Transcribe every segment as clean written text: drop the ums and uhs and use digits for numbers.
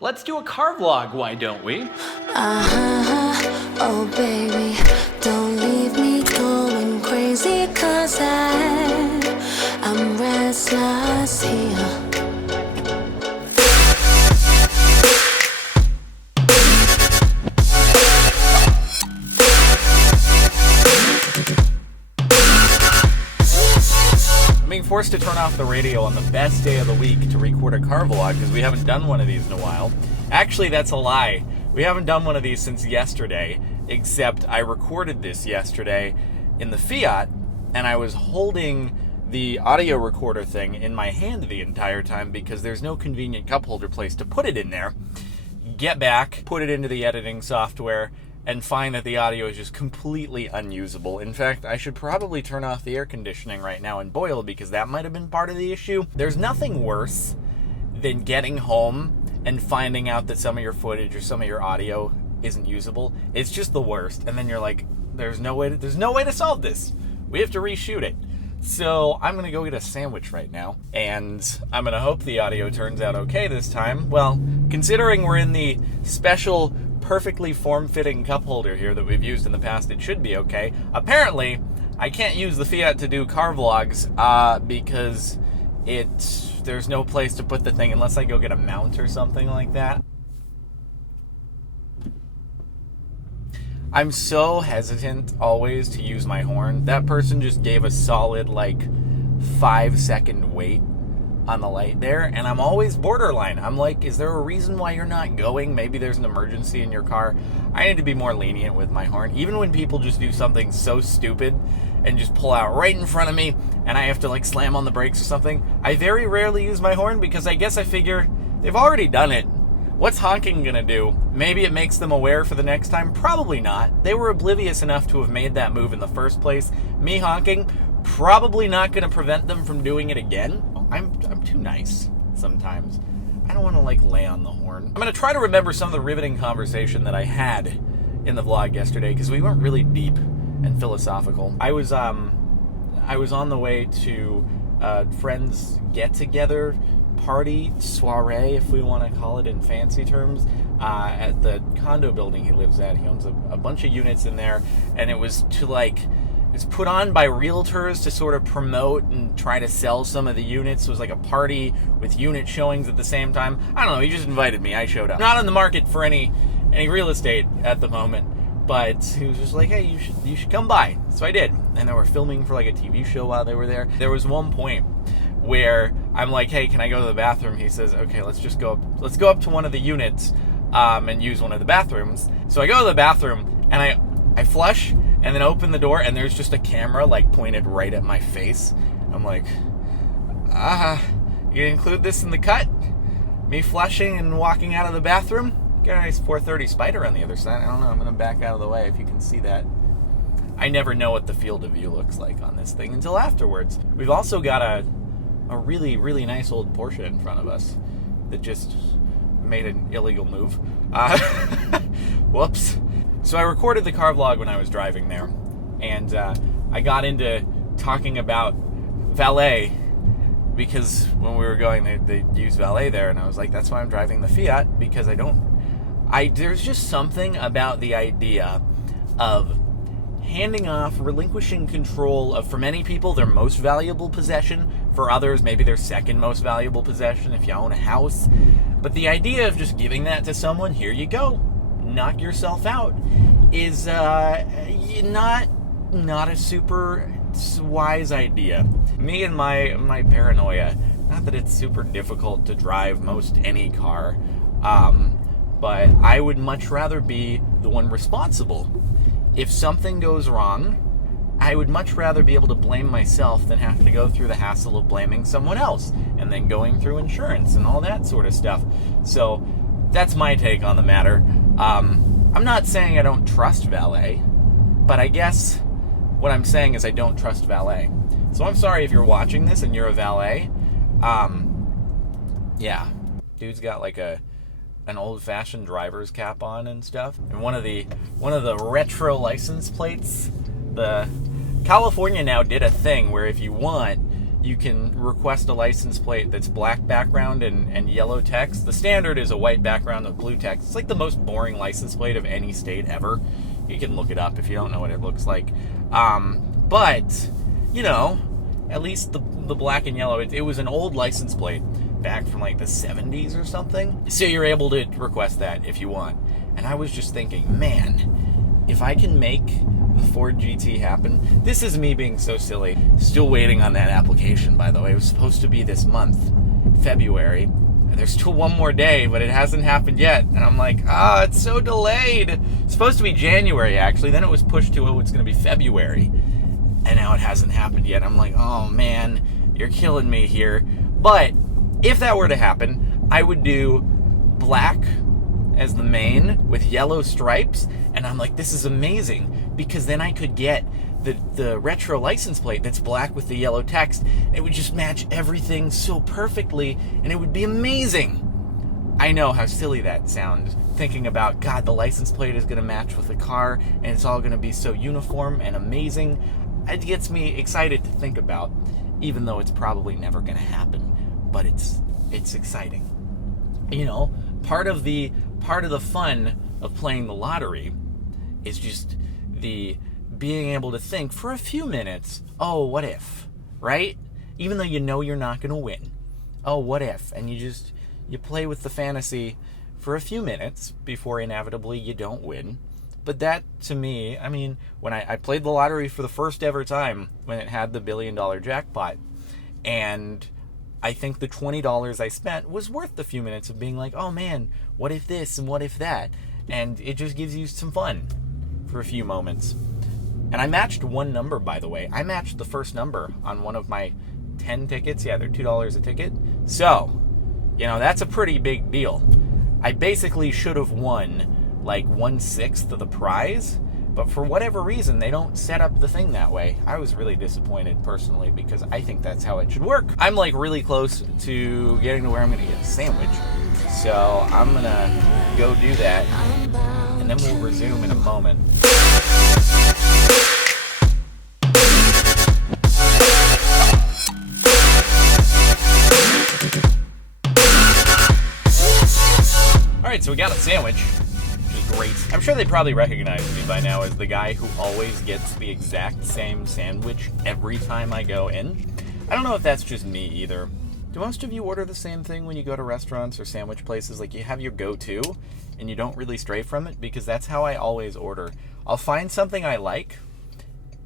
Let's do a car vlog, why don't we? Oh baby, don't leave me going crazy, 'cause I'm restless here. I'm being forced to turn off the radio on the best day of the week to record a car vlog because we haven't done one of these in a while. Actually, that's a lie. We haven't done one of these since yesterday, except I recorded this yesterday in the Fiat, and I was holding the audio recorder thing in my hand the entire time because there's no convenient cup holder place to put it in there. Get back, put it into the editing software, and find that the audio is just completely unusable. In fact, I should probably turn off the air conditioning right now and boil because that might have been part of the issue. There's nothing worse than getting home and finding out that some of your footage or some of your audio isn't usable. It's just the worst. And then you're like, there's no way to solve this. We have to reshoot it. So I'm going to go get a sandwich right now, and I'm going to hope the audio turns out okay this time. Well, considering we're in the special, perfectly form-fitting cup holder here that we've used in the past, it should be okay. Apparently, I can't use the Fiat to do car vlogs because there's no place to put the thing unless I go get a mount or something like that. I'm so hesitant always to use my horn. That person just gave a solid 5-second wait on the light there, and I'm always borderline. I'm like, is there a reason why you're not going? Maybe there's an emergency in your car. I need to be more lenient with my horn, even when people just do something so stupid and just pull out right in front of me and I have to slam on the brakes or something. I very rarely use my horn because I guess I figure they've already done it. What's honking gonna do? Maybe it makes them aware for the next time? Probably not. They were oblivious enough to have made that move in the first place. Me honking, probably not gonna prevent them from doing it again. I'm too nice sometimes. I don't want to lay on the horn. I'm gonna try to remember some of the riveting conversation that I had in the vlog yesterday because we went really deep and philosophical. I was on the way to a friend's get-together party, soiree, if we want to call it in fancy terms, at the condo building he lives at. He owns a bunch of units in there, and it was to it's put on by realtors to sort of promote and try to sell some of the units. It was like a party with unit showings at the same time. I don't know, he just invited me. I showed up. Not on the market for any real estate at the moment, but he was just like, hey, you should come by. So I did. And they were filming for a TV show while they were there. There was one point where I'm like, hey, can I go to the bathroom? He says, okay, let's go up to one of the units and use one of the bathrooms. So I go to the bathroom and I flush and then open the door, and there's just a camera pointed right at my face. I'm like, you include this in the cut? Me flushing and walking out of the bathroom? Got a nice 430 Spider on the other side. I don't know, I'm gonna back out of the way if you can see that. I never know what the field of view looks like on this thing until afterwards. We've also got a really, really nice old Porsche in front of us that just made an illegal move. Whoops. So I recorded the car vlog when I was driving there, and I got into talking about valet because when we were going, they use valet there, and I was like, that's why I'm driving the Fiat, because there's just something about the idea of handing off, relinquishing control of, for many people, their most valuable possession. For others, maybe their second most valuable possession if you own a house. But the idea of just giving that to someone, here you go, knock yourself out, is not a super wise idea. Me and my paranoia, not that it's super difficult to drive most any car, but I would much rather be the one responsible. If something goes wrong, I would much rather be able to blame myself than have to go through the hassle of blaming someone else and then going through insurance and all that sort of stuff. So that's my take on the matter. I'm not saying I don't trust valet, but I guess what I'm saying is I don't trust valet. So I'm sorry if you're watching this and you're a valet. Yeah, dude's got an old-fashioned driver's cap on and stuff, and one of the retro license plates. The California now did a thing where if you want, you can request a license plate that's black background and yellow text. The standard is a white background with blue text. It's like the most boring license plate of any state ever. You can look it up if you don't know what it looks like. But, you know, at least the black and yellow, it was an old license plate back from like the 70s or something. So you're able to request that if you want. And I was just thinking, man, if I can make the Ford GT happen. This is me being so silly. Still waiting on that application, by the way. It was supposed to be this month, February. There's still one more day, but it hasn't happened yet. And I'm like, it's so delayed. It's supposed to be January, actually. Then it was pushed to, it's going to be February. And now it hasn't happened yet. I'm like, oh man, you're killing me here. But if that were to happen, I would do black as the main with yellow stripes. And I'm like, this is amazing, because then I could get the retro license plate that's black with the yellow text. It would just match everything so perfectly, and it would be amazing. I know how silly that sounds, thinking about, God, the license plate is going to match with the car, and it's all going to be so uniform and amazing. It gets me excited to think about, even though it's probably never going to happen. But it's exciting. You know, part of the fun of playing the lottery is just the being able to think for a few minutes, oh, what if, right? Even though you know you're not going to win. Oh, what if? And you play with the fantasy for a few minutes before inevitably you don't win. But that, to me, I mean, when I played the lottery for the first ever time, when it had the $1 billion jackpot, and I think the $20 I spent was worth the few minutes of being like, oh man, what if this and what if that? And it just gives you some fun for a few moments. And I matched one number, by the way. I matched the first number on one of my 10 tickets. Yeah, they're $2 a ticket. So, you know, that's a pretty big deal. I basically should have won like 1/6 of the prize, but for whatever reason, they don't set up the thing that way. I was really disappointed personally, because I think that's how it should work. I'm like really close to getting to where I'm going to get a sandwich. So I'm going to go do that, and then we'll resume in a moment. Alright, so we got a sandwich, which is great. I'm sure they probably recognize me by now as the guy who always gets the exact same sandwich every time I go in. I don't know if that's just me either. Do most of you order the same thing when you go to restaurants or sandwich places? Like, you have your go-to and you don't really stray from it? Because that's how I always order. I'll find something I like,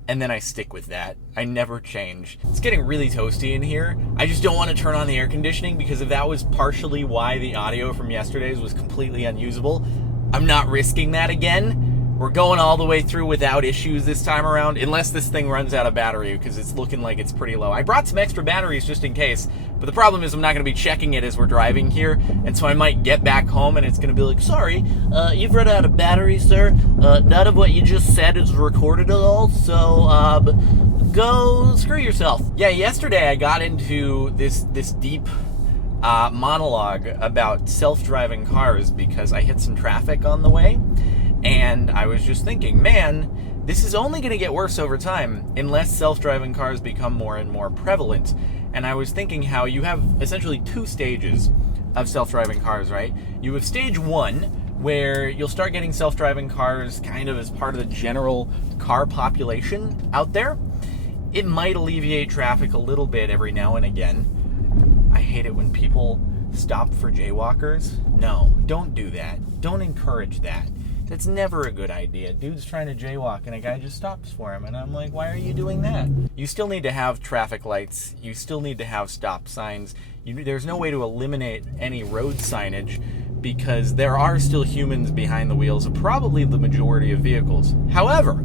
and then I stick with that. I never change. It's getting really toasty in here. I just don't want to turn on the air conditioning, because if that was partially why the audio from yesterday's was completely unusable, I'm not risking that again. We're going all the way through without issues this time around, unless this thing runs out of battery, because it's looking like it's pretty low. I brought some extra batteries just in case, but the problem is I'm not going to be checking it as we're driving here, and so I might get back home and it's going to be like, sorry, you've run out of battery, sir. None of what you just said is recorded at all, so go screw yourself. Yeah, yesterday I got into this deep monologue about self-driving cars because I hit some traffic on the way. And I was just thinking, man, this is only going to get worse over time unless self-driving cars become more and more prevalent. And I was thinking how you have essentially 2 stages of self-driving cars, right? You have stage 1, where you'll start getting self-driving cars kind of as part of the general car population out there. It might alleviate traffic a little bit every now and again. I hate it when people stop for jaywalkers. No, don't do that. Don't encourage that. That's never a good idea. Dude's trying to jaywalk and a guy just stops for him. And I'm like, why are you doing that? You still need to have traffic lights. You still need to have stop signs. There's no way to eliminate any road signage because there are still humans behind the wheels of probably the majority of vehicles. However,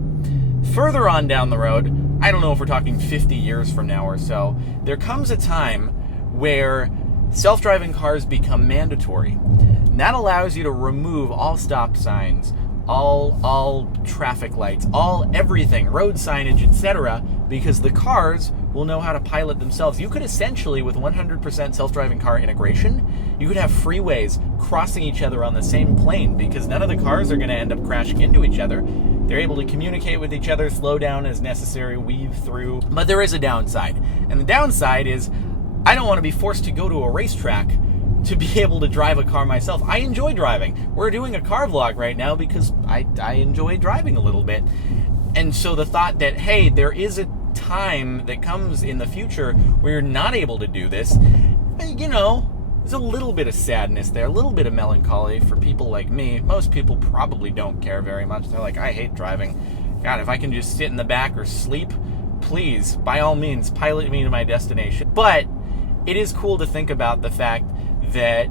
further on down the road, I don't know if we're talking 50 years from now or so, there comes a time where self-driving cars become mandatory. And that allows you to remove all stop signs, all traffic lights, everything, road signage, etc., because the cars will know how to pilot themselves. You could essentially, with 100% self-driving car integration, you could have freeways crossing each other on the same plane because none of the cars are going to end up crashing into each other They're able to communicate with each other, slow down as necessary, weave through. But there is a downside. And the downside is I don't want to be forced to go to a racetrack to be able to drive a car myself. I enjoy driving. We're doing a car vlog right now because I enjoy driving a little bit. And so the thought that, hey, there is a time that comes in the future where you're not able to do this, you know, there's a little bit of sadness there, a little bit of melancholy for people like me. Most people probably don't care very much. They're like, I hate driving. God, if I can just sit in the back or sleep, please, by all means, pilot me to my destination. But it is cool to think about the fact that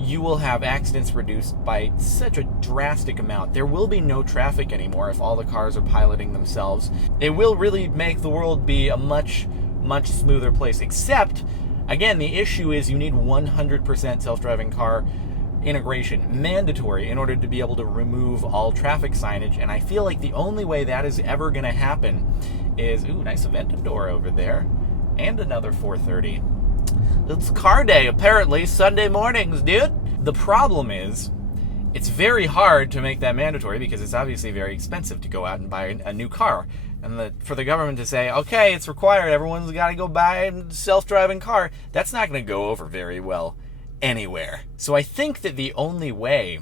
you will have accidents reduced by such a drastic amount. There will be no traffic anymore if all the cars are piloting themselves. It will really make the world be a much, much smoother place, except again, the issue is you need 100% self-driving car integration, mandatory, in order to be able to remove all traffic signage. And I feel like the only way that is ever going to happen is, ooh, nice Aventa door over there, and another 430. It's car day, apparently, Sunday mornings, dude. The problem is, it's very hard to make that mandatory because it's obviously very expensive to go out and buy a new car. And for the government to say, okay, it's required, everyone's got to go buy a self-driving car, that's not going to go over very well anywhere. So I think that the only way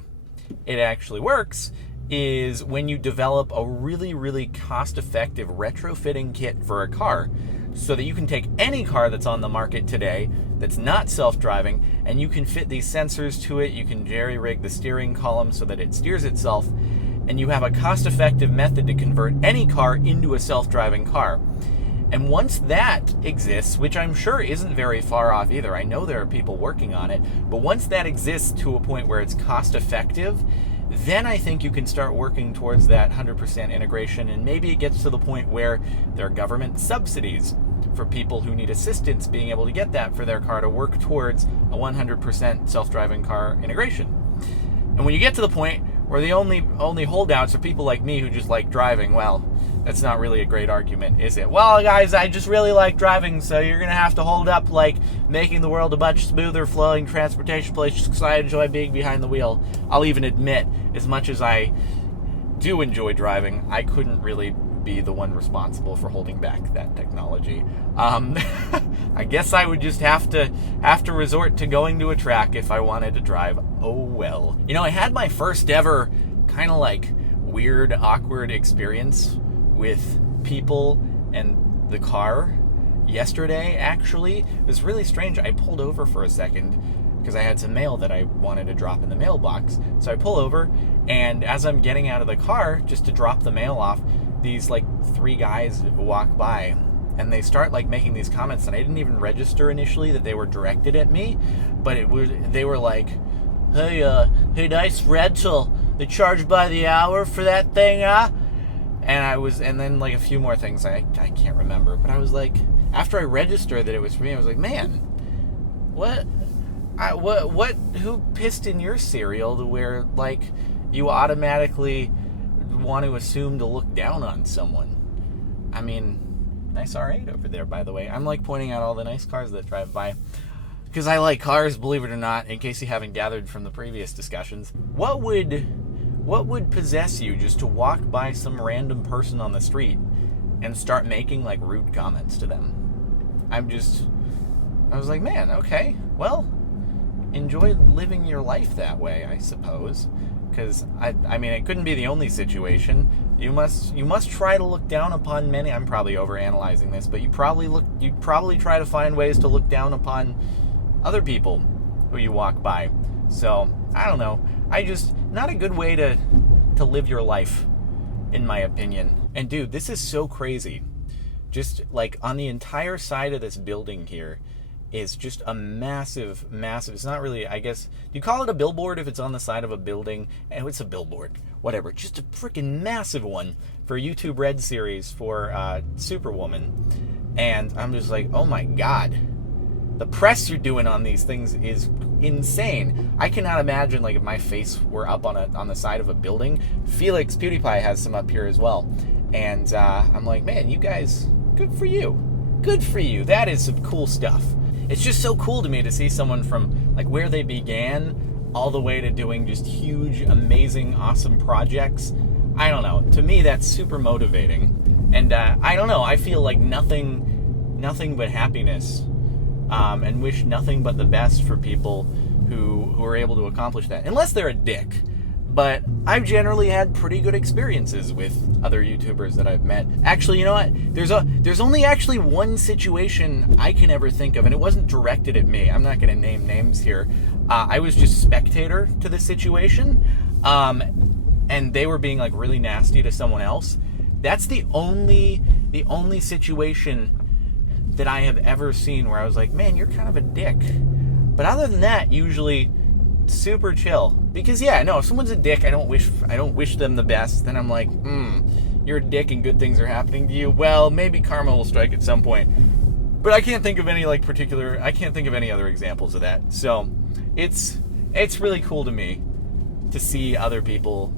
it actually works is when you develop a really, really cost-effective retrofitting kit for a car so that you can take any car that's on the market today that's not self-driving and you can fit these sensors to it, you can jerry-rig the steering column so that it steers itself, and you have a cost-effective method to convert any car into a self-driving car. And once that exists, which I'm sure isn't very far off either, I know there are people working on it, but once that exists to a point where it's cost-effective, then I think you can start working towards that 100% integration, and maybe it gets to the point where there are government subsidies for people who need assistance being able to get that for their car to work towards a 100% self-driving car integration. And when you get to the point where the only holdouts are people like me who just like driving, well, that's not really a great argument, is it? Well, guys, I just really like driving, so you're going to have to hold up, like, making the world a much smoother flowing transportation place just because I enjoy being behind the wheel. I'll even admit, as much as I do enjoy driving, I couldn't really be the one responsible for holding back that technology. I guess I would just have to resort to going to a track if I wanted to drive. Oh well. You know, I had my first ever kind of like weird, awkward experience with people and the car yesterday, actually. It was really strange. I pulled over for a second because I had some mail that I wanted to drop in the mailbox. So I pull over, and as I'm getting out of the car just to drop the mail off, these like three guys walk by, and they start like making these comments that I didn't even register initially that they were directed at me, but they were like, hey, nice rental. They charge by the hour for that thing, huh? And then like a few more things I can't remember, but I was like, after I registered that it was for me, I was like, man, who pissed in your cereal to where like you automatically want to assume to look down on someone? I mean, nice R8 over there, by the way. I'm like pointing out all the nice cars that drive by because I like cars, believe it or not, in case you haven't gathered from the previous discussions. What would possess you just to walk by some random person on the street and start making like rude comments to them? I was like, man, okay, well, enjoy living your life that way, I suppose. Because I mean, it couldn't be the only situation. You must try to look down upon many. I'm probably overanalyzing this, but you probably try to find ways to look down upon other people who you walk by. So I don't know. Not a good way to live your life, in my opinion. And dude, this is so crazy. Just like on the entire side of this building here is just a massive, it's not really, I guess, do you call it a billboard if it's on the side of a building? And it's a billboard, whatever, just a freaking massive one for a YouTube Red series for Superwoman. And I'm just like, oh my god, the press you're doing on these things is insane. I cannot imagine like if my face were up on the side of a building. Felix PewDiePie has some up here as well. And I'm like, man, you guys, good for you. Good for you. That is some cool stuff. It's just so cool to me to see someone from like where they began all the way to doing just huge, amazing, awesome projects. I don't know. To me, that's super motivating. And I don't know. I feel like nothing but happiness, and wish nothing but the best for people who are able to accomplish that. Unless they're a dick. But I've generally had pretty good experiences with other YouTubers that I've met. Actually, you know what? There's only actually one situation I can ever think of, and it wasn't directed at me. I'm not going to name names here. I was just spectator to the situation, and they were being like really nasty to someone else. That's the only situation that I have ever seen where I was like, man, you're kind of a dick. But other than that, usually super chill. Because yeah, no, if someone's a dick, I don't wish them the best. Then I'm like, you're a dick and good things are happening to you. Well, maybe karma will strike at some point. But I can't think of any I can't think of any other examples of that. So it's really cool to me to see other people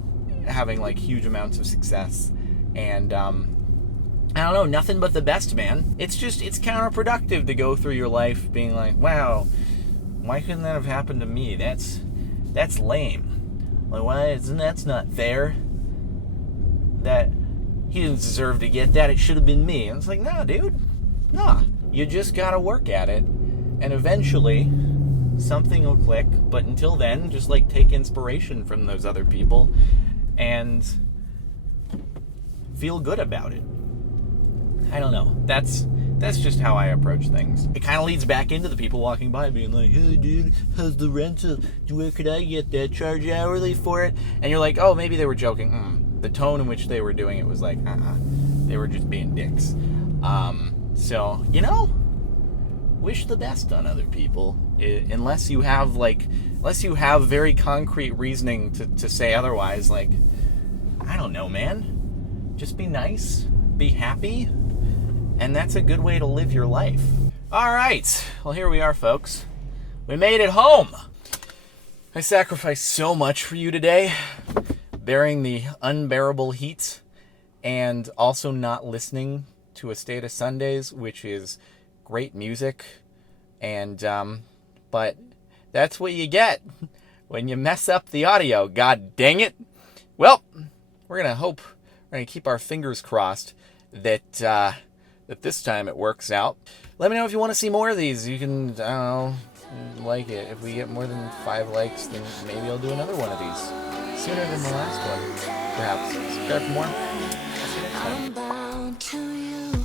having like huge amounts of success. And I don't know, nothing but the best, man. It's counterproductive to go through your life being like, wow, why couldn't that have happened to me? That's lame. Like, that's not fair. That he didn't deserve to get that. It should have been me. And it's like, nah, dude. Nah. You just gotta work at it. And eventually, something will click. But until then, just like take inspiration from those other people and feel good about it. I don't know. That's just how I approach things. It kind of leads back into the people walking by being like, hey, dude, how's the rental? Where could I get that? Charge hourly for it? And you're like, oh, maybe they were joking. The tone in which they were doing it was like, they were just being dicks. So, you know, wish the best on other people. Unless you have very concrete reasoning to say otherwise. Like, I don't know, man. Just be nice. Be happy. And that's a good way to live your life. All right. Well, here we are, folks. We made it home. I sacrificed so much for you today, bearing the unbearable heat and also not listening to A State of Sundays, which is great music. And, but that's what you get when you mess up the audio. God dang it. Well, we're going to keep our fingers crossed that this time it works out. Let me know if you want to see more of these. You can, I don't know, like it. If we get more than 5 likes, then maybe I'll do another one of these sooner than the last one. Perhaps. Subscribe for more. I'll see you next time. I'm bound to you.